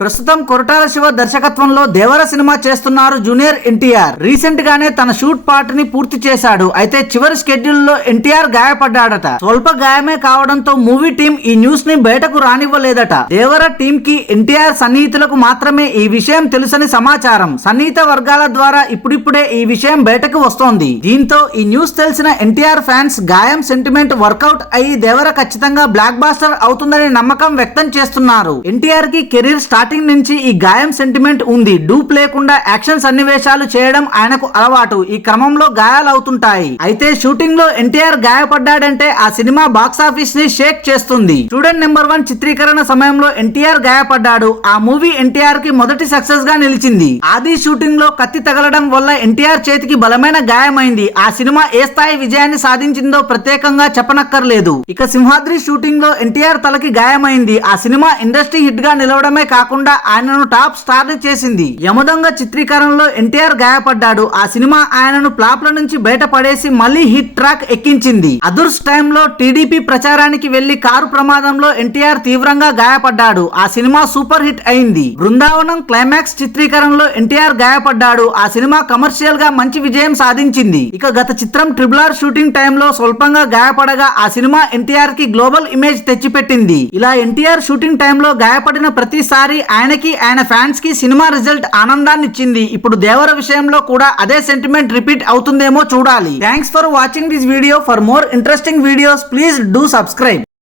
ప్రస్తుతం కొరటాల శివ దర్శకత్వంలో దేవర సినిమా చేస్తున్నారు జూనియర్ ఎన్టీఆర్. రీసెంట్ గానే తన షూట్ పార్ట్ ని పూర్తి చేశాడు. అయితే చివరి షెడ్యూల్ లో ఎన్టీఆర్ గాయపడ్డాడట. స్వల్ప గాయమే కావడంతో మూవీ టీం ఈ న్యూస్ ని బయటకు రానివ్వలేదట. దేవర టీం కి ఎన్టీఆర్ సన్నిహితులకు మాత్రమే ఈ విషయం తెలుసని సమాచారం. సన్నిహిత వర్గాల ద్వారా ఇప్పుడిప్పుడే ఈ విషయం బయటకు వస్తోంది. దీంతో ఈ న్యూస్ తెలిసిన ఎన్టీఆర్ ఫ్యాన్స్ గాయం సెంటిమెంట్ వర్కౌట్ అయ్యి దేవర ఖచ్చితంగా బ్లాక్ బాస్టర్ అవుతుందని నమ్మకం వ్యక్తం చేస్తున్నారు. ఎన్టీఆర్ కి కెరీర్ స్టార్టింగ్ నుంచి ఈ గాయం సెంటిమెంట్ ఉంది. డూప్ లేకుండా యాక్షన్ సన్నివేశాలు చేయడం ఆయనకు అలవాటు. ఈ క్రమంలో గాయాలు అవుతుంటాయి. అయితే షూటింగ్ లో ఎన్టీఆర్ గాయపడ్డాడంటే ఆ సినిమా బాక్సాఫీస్ ని షేక్ చేస్తుంది. స్టూడెంట్ నెంబర్ 1 చిత్రీకరణ సమయంలో ఎన్టీఆర్ గాయపడ్డాడు. ఆ మూవీ ఎన్టీఆర్ కి మొదటి సక్సెస్ గా నిలిచింది. ఆది షూటింగ్ లో కత్తి తగలడం వల్ల ఎన్టీఆర్ చేతికి బలమైన గాయమైంది. ఆ సినిమా ఏ స్థాయి విజయాన్ని సాధించిందో ప్రత్యేకంగా చెప్పనక్కర్లేదు. ఇక సింహాద్రి షూటింగ్ లో ఎన్టీఆర్ తలకి గాయమైంది. ఆ సినిమా ఇండస్ట్రీ హిట్ గా నిలవడమే కాకుండా ఆయనను టాప్ స్టార్ ని చేసింది. యమదొంగ చిత్రీకరణలో ఎన్టీఆర్ గాయపడ్డాడు. ఆ సినిమా ఆయనను ఫ్లాప్ల నుంచి బయటపడేసి మళ్ళీ హిట్ ట్రాక్ ఎక్కించింది. అదుర్స్ టైంలో టీడీపీ ప్రచారానికి వెళ్లి కారు ప్రమాదంలో ఎన్టీఆర్ తీవ్రంగా గాయపడ్డాడు. ఆ సినిమా సూపర్ హిట్ అయింది. బృందావనం క్లైమాక్స్ చిత్రీకరణలో ఎన్టీఆర్ గాయపడ్డాడు. ఆ సినిమా కమర్షియల్ గా మంచి విజయం సాధించింది. ఇక గత చిత్రం RRR షూటింగ్ టైంలో స్వల్పంగా గాయపడగా ఆ సినిమా ఎన్టీఆర్ కి గ్లోబల్ ఇమేజ్ తెచ్చిపెట్టింది. ఇలా ఎన్టీఆర్ షూటింగ్ టైంలో గాయపడిన ప్రతిసారి ఆయనకి ఆయన ఫ్యాన్స్ కి సినిమా రిజల్ట్ ఆనందాన్ని ఇచ్చింది. ఇప్పుడు దేవర విషయంలో కూడా అదే సెంటిమెంట్ రిపీట్ అవుతుందేమో చూడాలి. Thanks for watching this video. For more interesting videos please do subscribe.